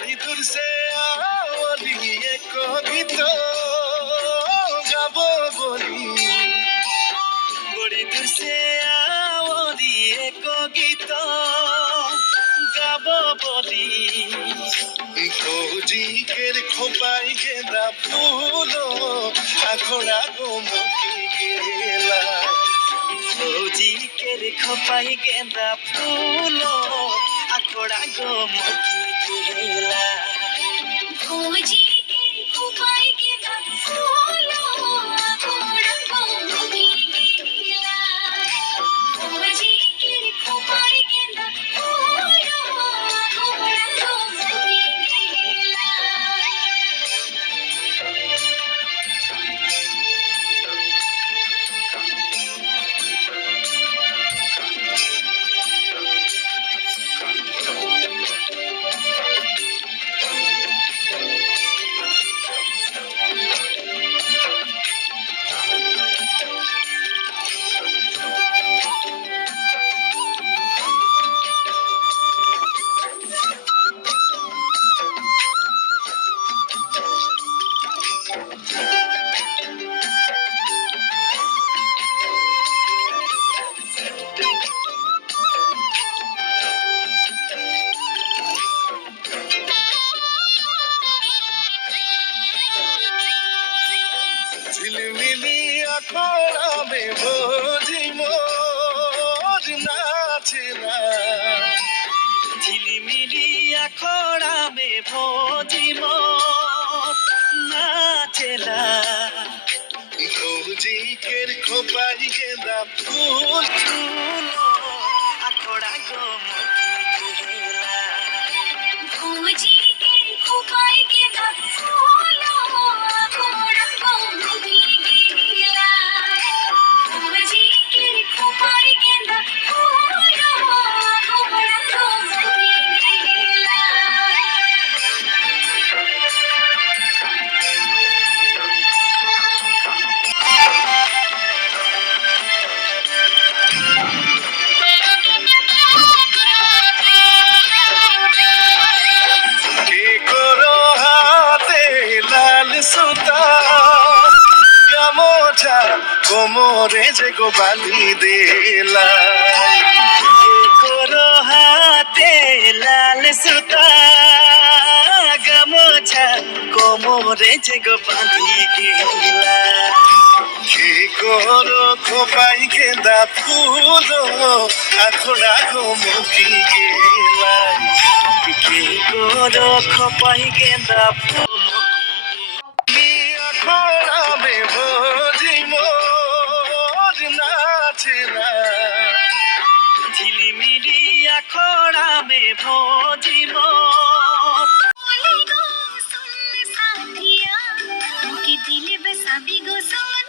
बड़ी दूर से आवली एको गीत गाबो बोली बड़ी दूर से आवली एको गीत गाबो बोली फौजी के खोपाई गेंदा फूलो आखोड़ा गो मुकी गेला फौजी के खोपाई गेंदा फूलो आखोड़ा गो मुकी गेला फौजी के खोपाई गेंदा फूलो आखोड़ा गो मुकी गेला फौजी के खोपाई गेंदा फूलो आखोड़ा गो मुकी गेला झिलमिली अखोड़ा में भोजी मोर नाचेला झिलमिली अखोड़ा में भोजी मोर नाचेला भोजी के खोपाई गेंदा फूल फूलो अखोड़ा गो मुकी गेला फौजी के खोपाई गेंदा फूलो आखोड़ा गो मुकी गेला फौजी के खोपाई गेंदा फूलो आखोड़ा गो मुकी गेला के करो हाथे लाल सुता গামোছা কোমরে যে গো বাঁধি দেলা করো হাতে লাল সুতা গামোছা কোমরে যে গো বাঁধি গেলা কি করো খোপাই গেন্দা ফুলো আখড়া গো মুকি গেলা কি করো খোপাই গেন্দা ফুলো अखोड़ा में भोजी मोर नाचेला झिलिमिली अखोड़ा में भोजी मोर बोले गो सुन साथिया के दिल बसाबी गो सुन